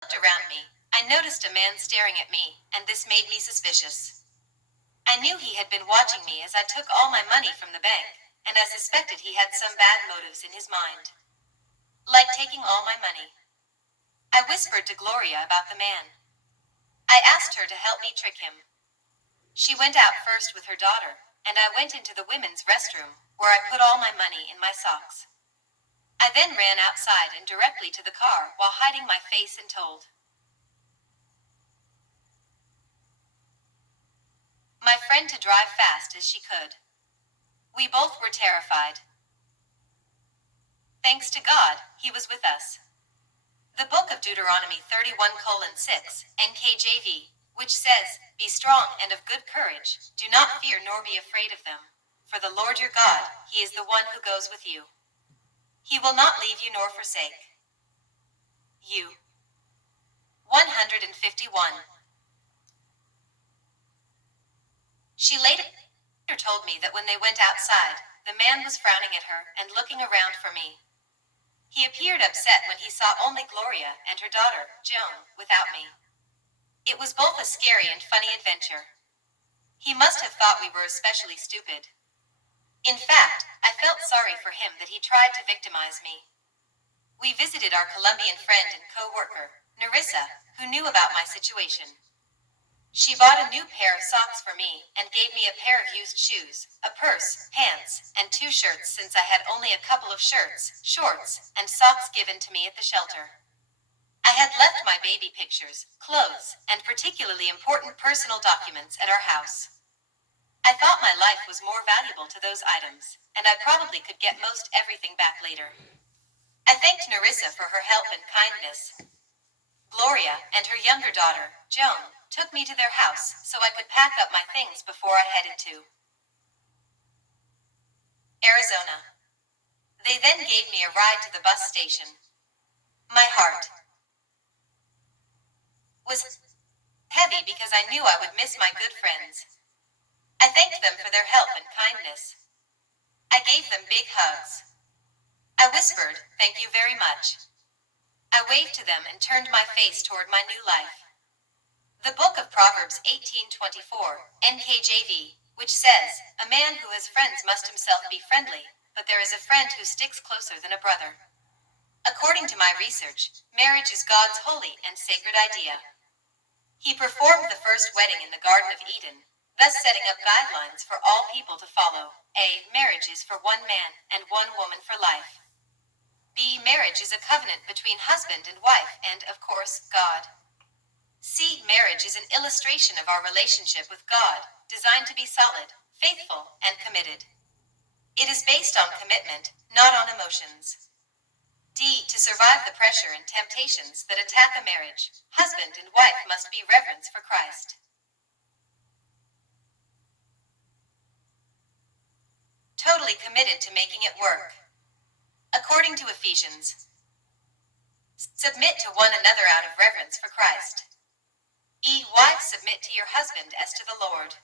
Looked around me, I noticed a man staring at me, and this made me suspicious. I knew he had been watching me as I took all my money from the bank, and I suspected he had some bad motives in his mind. Like taking all my money. I whispered to Gloria about the man. I asked her to help me trick him. She went out first with her daughter, and I went into the women's restroom, where I put all my money in my socks. I then ran outside and directly to the car while hiding my face and told my friend to drive fast as she could. We both were terrified. Thanks to God, he was with us. The book of Deuteronomy 31:6, NKJV, which says, "Be strong and of good courage, do not fear nor be afraid of them. For the Lord your God, he is the one who goes with you. He will not leave you nor forsake you." 151. She later told me that when they went outside, the man was frowning at her and looking around for me. He appeared upset when he saw only Gloria and her daughter, Joan, without me. It was both a scary and funny adventure. He must have thought we were especially stupid. In fact, I felt sorry for him that he tried to victimize me. We visited our Colombian friend and co-worker, Narissa, who knew about my situation. She bought a new pair of socks for me and gave me a pair of used shoes, a purse, pants, and 2 shirts since I had only a couple of shirts, shorts, and socks given to me at the shelter. I had left my baby pictures, clothes, and particularly important personal documents at our house. I thought my life was more valuable to those items, and I probably could get most everything back later. I thanked Narissa for her help and kindness. Gloria and her younger daughter, Joan, took me to their house so I could pack up my things before I headed to Arizona. They then gave me a ride to the bus station. My heart was heavy because I knew I would miss my good friends. I thanked them for their help and kindness. I gave them big hugs. I whispered, "Thank you very much." I waved to them and turned my face toward my new life. The book of Proverbs 18:24, NKJV, which says, "A man who has friends must himself be friendly, but there is a friend who sticks closer than a brother." According to my research, marriage is God's holy and sacred idea. He performed the first wedding in the Garden of Eden, thus setting up guidelines for all people to follow. A. Marriage is for one man and one woman for life. B. Marriage is a covenant between husband and wife and, of course, God. C. Marriage is an illustration of our relationship with God, designed to be solid, faithful, and committed. It is based on commitment, not on emotions. D. To survive the pressure and temptations that attack a marriage, husband and wife must be reverence for Christ. Totally committed to making it work. According to Ephesians, submit to one another out of reverence for Christ. E. Wives, submit to your husband as to the Lord.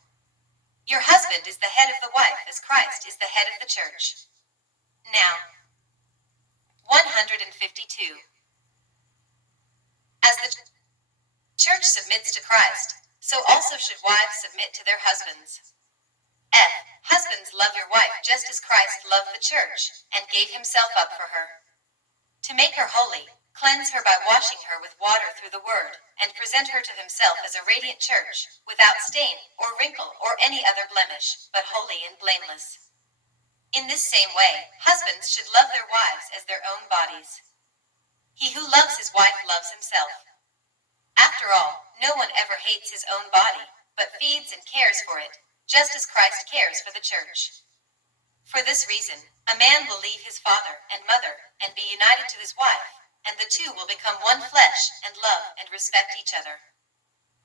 Your husband is the head of the wife as Christ is the head of the church. Now, 152. As the church submits to Christ, so also should wives submit to their husbands. F. Husbands, love your wife just as Christ loved the church and gave himself up for her. To make her holy, cleanse her by washing her with water through the word, and present her to himself as a radiant church, without stain, or wrinkle, or any other blemish, but holy and blameless. In this same way, husbands should love their wives as their own bodies. He who loves his wife loves himself. After all, no one ever hates his own body, but feeds and cares for it, just as Christ cares for the church. For this reason, a man will leave his father and mother and be united to his wife, and the two will become one flesh and love and respect each other.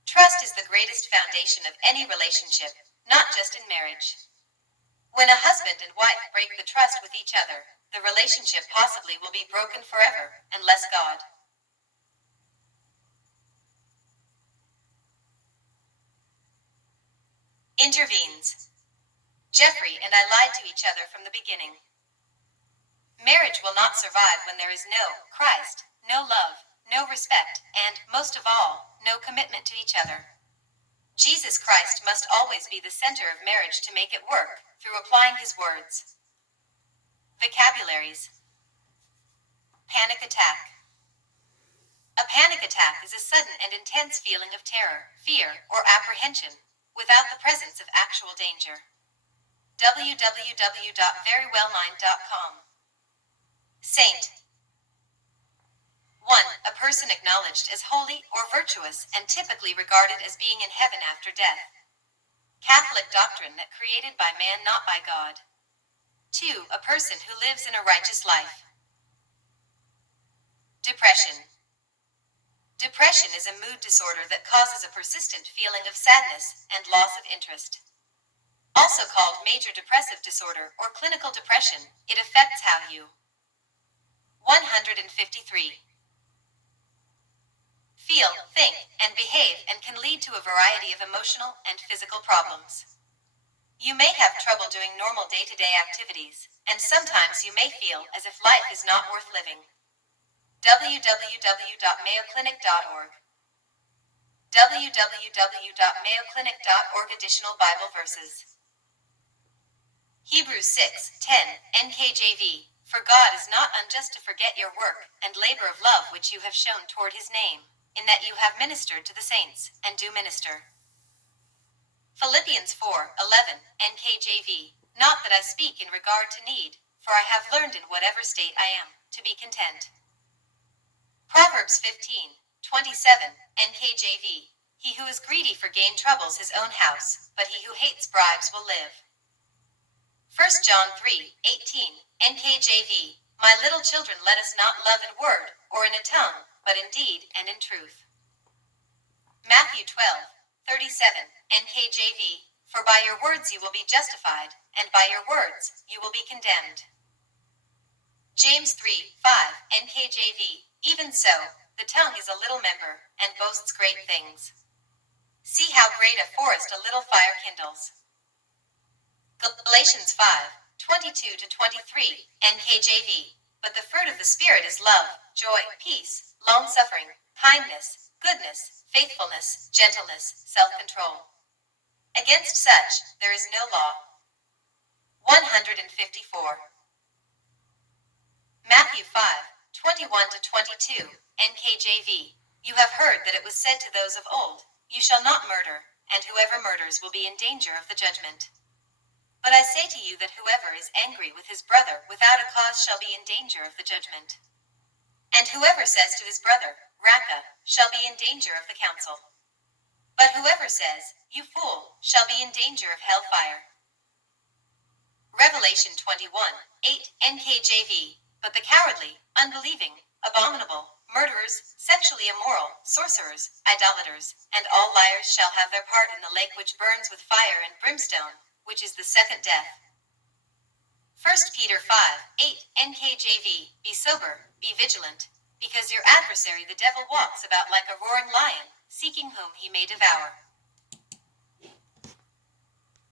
Trust is the greatest foundation of any relationship, not just in marriage. When a husband and wife break the trust with each other, the relationship possibly will be broken forever, unless God intervenes. Jeffrey and I lied to each other from the beginning. Marriage will not survive when there is no Christ, no love, no respect, and, most of all, no commitment to each other. Jesus Christ must always be the center of marriage to make it work, through applying his words. Vocabularies. Panic attack. A panic attack is a sudden and intense feeling of terror, fear, or apprehension, without the presence of actual danger. www.verywellmind.com. Saint. 1. A person acknowledged as holy or virtuous and typically regarded as being in heaven after death. Catholic doctrine that created by man, not by God. 2. A person who lives in a righteous life. Depression. Depression is a mood disorder that causes a persistent feeling of sadness and loss of interest. Also called major depressive disorder or clinical depression, it affects how you 153 feel, think, and behave, and can lead to a variety of emotional and physical problems. You may have trouble doing normal day-to-day activities, and sometimes you may feel as if life is not worth living. www.mayoclinic.org. www.mayoclinic.org. Additional Bible verses. Hebrews 6:10, NKJV. For God is not unjust to forget your work and labor of love which you have shown toward his name, in that you have ministered to the saints, and do minister. Philippians 4:11, NKJV. Not that I speak in regard to need, for I have learned in whatever state I am, to be content. Proverbs 15:27, NKJV. He who is greedy for gain troubles his own house, but he who hates bribes will live. 1 John 3:18, NKJV. My little children, let us not love in word, or in a tongue, but in deed and in truth. Matthew 12:37, NKJV. For by your words you will be justified, and by your words you will be condemned. James 3:5, NKJV. Even so, the tongue is a little member, and boasts great things. See how great a forest a little fire kindles. Galatians 5:22-23, NKJV. But the fruit of the Spirit is love, joy, peace, long-suffering, kindness, goodness, faithfulness, gentleness, self-control. Against such there is no law. 154. Matthew 5:21-22, NKJV. You have heard that it was said to those of old, you shall not murder, and whoever murders will be in danger of the judgment. But I say to you that whoever is angry with his brother without a cause shall be in danger of the judgment. And whoever says to his brother, Raca, shall be in danger of the council. But whoever says, you fool, shall be in danger of hellfire. Revelation 21:8, NKJV. But the cowardly, unbelieving, abominable, murderers, sexually immoral, sorcerers, idolaters, and all liars shall have their part in the lake which burns with fire and brimstone, which is the second death. 1 Peter 5:8, NKJV. Be sober, be vigilant, because your adversary the devil walks about like a roaring lion, seeking whom he may devour.